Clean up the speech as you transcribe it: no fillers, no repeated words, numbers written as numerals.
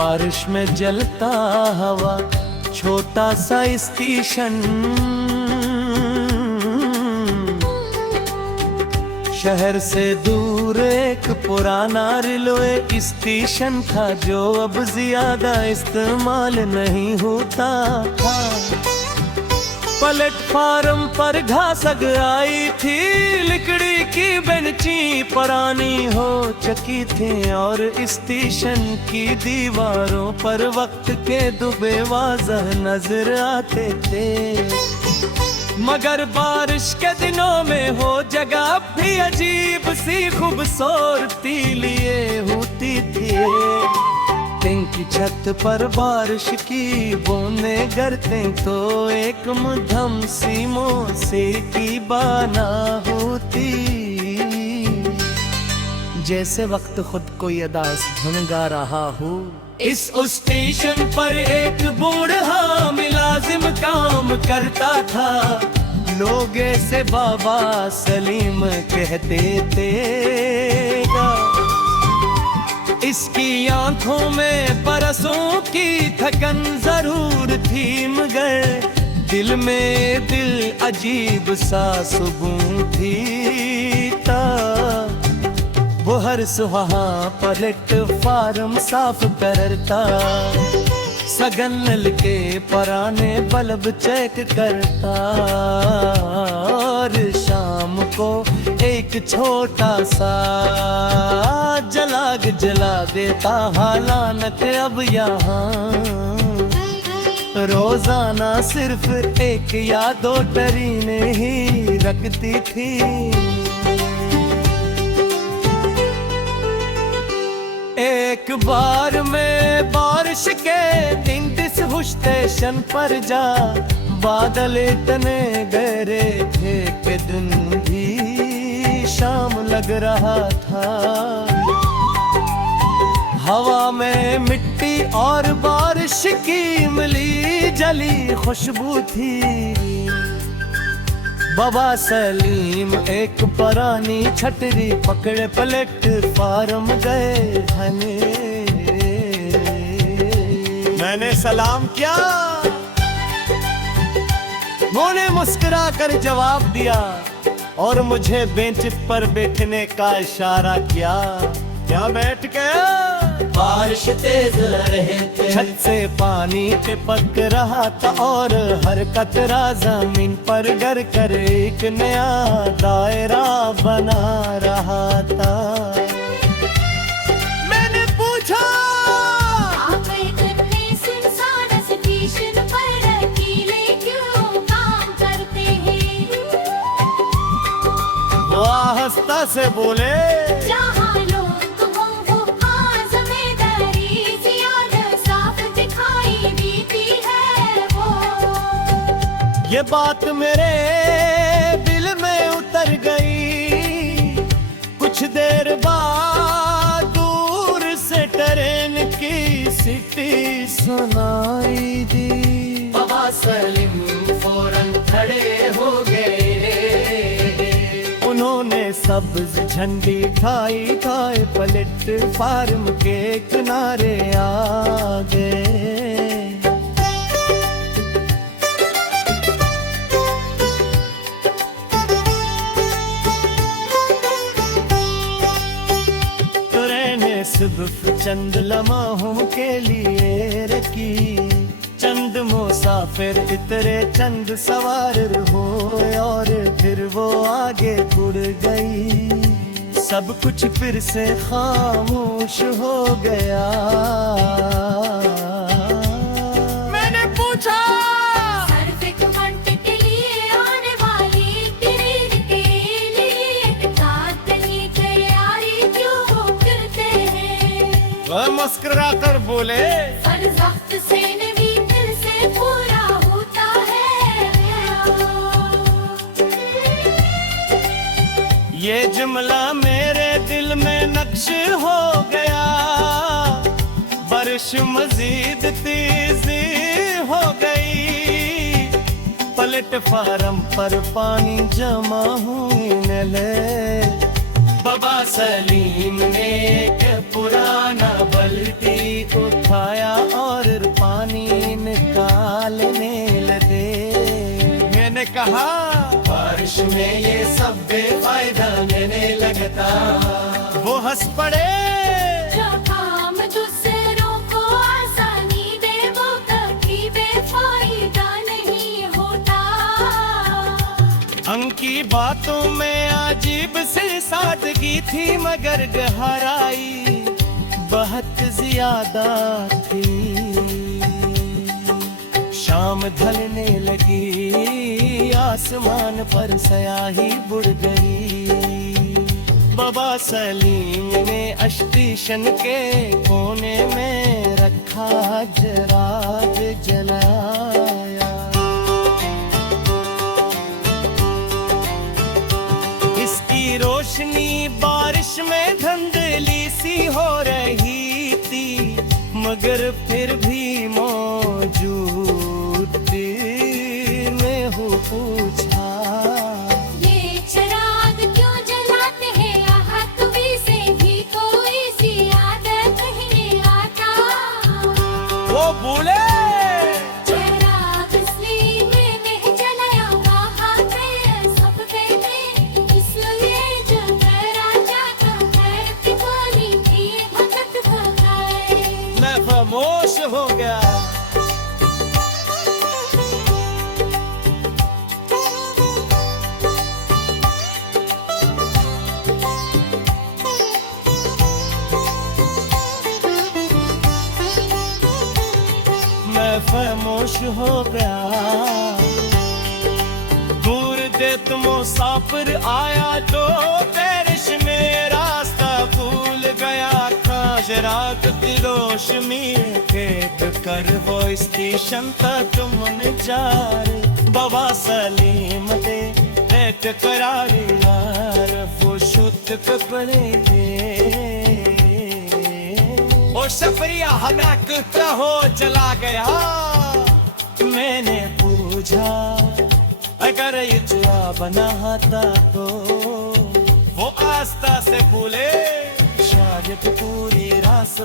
बारिश में जलता हवा, छोटा सा स्टेशन। शहर से दूर एक पुराना रेलवे स्टेशन था, जो अब ज्यादा इस्तेमाल नहीं होता था। प्लेटफार्म पर घास आई थी, लकड़ी की बेंची पुरानी हो चुकी थी, और स्टेशन की दीवारों पर वक्त के दुबे वाज़ह नजर आते थे। मगर बारिश के दिनों में वो जगह भी अजीब सी खूबसूरती लिए होती थी। टिन की छत पर बारिश की बूंदें गिरते तो एक मध्यम सी मौसीकी बना होती, जैसे वक्त खुद को अदास धुन गा रहा हो। इस स्टेशन पर एक बूढ़ा मुलाजिम काम करता था, लोग ऐसे बाबा सलीम कहते थे। इसकी आंखों में बरसों की थकन जरूर थी, मगर दिल में दिल अजीब सा सुकून थी। वो हर सुबह प्लेटफार्म साफ करता, सगन के पुराने बल्ब चेक करता, और शाम को एक छोटा सा जला देता। हालांकि अब यहाँ रोजाना सिर्फ एक या दो ट्रेनें ही रखती थी। एक बार मैं बारिश के दिन इस स्टेशन पर जा, बादल इतने गहरे थे कि दिन भी शाम लग रहा था। हवा में मिट्टी और बारिश की मिली जली खुशबू थी। बाबा सलीम एक पुरानी छतरी पकड़े प्लेटफार्म गए धने। मैंने सलाम किया, उन्होंने मुस्कुरा कर जवाब दिया और मुझे बेंच पर बैठने का इशारा किया। क्या बैठ गया? बारिश तेज रहे थे, छत से पानी टिपक रहा था, और हर कतरा जमीन पर गिर कर एक नया दायरा बना रहा था। मैंने पूछा, आप इतने सुनसान स्टेशन पर अकेले क्यों काम करते हैं? वो आहिस्ता से बोले, जहाँ लोग हो वो आज़मेदारी ज़्यादा साफ दिखाई देती है वो। ये बात मेरे दिल में उतर गई। कुछ देर बाद दूर से ट्रेन की सीटी सुनाई दी। बाबा सलीम फौरन खड़े हो गए। उन्होंने सब्ज झंडी ठाई ठाए प्लेटफार्म के किनारे आ गए। सिर्फ चंद लम्हों के लिए रखी, चंद मुसाफिर इतरे चंद सवार हो, और फिर वो आगे उड़ गई। सब कुछ फिर से खामोश हो गया। मैंने पूछा, वह मुस्कुरा कर बोले, हर वक्त से नबी दिल से पूरा होता है। ये जुमला मेरे दिल में नक्श हो गया। बारिश मजीद तेजी हो गई। प्लेटफार्म पर पानी जमा होने लगे। बाबा सलीम ने एक पुराना बल्टी को उठाया और पानी निकालने लगे। मैंने कहा बारिश में ये सब बेफायदा मैंने लगता। वो हंस पड़े। जो काम दूसरों को आसानी दे वो कभी बेफायदा नहीं होता। अंक की बातों में अजीब सी सादगी थी मगर गहराई बहुत ज्यादा थी। शाम ढलने लगी, आसमान पर स्याही बुड़ गई। बाबा सलीम ने स्टेशन के कोने में रखा जराग जलाया। इसकी रोशनी बारिश में धुंधली सी हो रही थी मगर फिर भी मौजूद थी। मैं हूँ पूछा ये चिराग क्यों जलाते हैं? यहाँ तुम्हीं से भी कोई सी आदत नहीं आता। वो बोले चिराग इसलिए मैंने जलाया वहाँ पे सब थे, इसलिए जो मेरा जाता है कि बोली थी भगत भगाए। मैं खामोश हो गया। मैं खामोश हो गया। दूर दे तुम मुसाफिर आया तो बारिश में रास्ता भूल गया। काश रात की रोशनी देख कर वो स्टेशन तक तुमने जार। बाबा सलीम दे रेट करार यार वो शुद्ध कपड़े ओ सफरिया हनक हो चला गया। मैंने पूछा अगर ये जुआ बना था तो वो आस्था से बोले शायद पूरी रात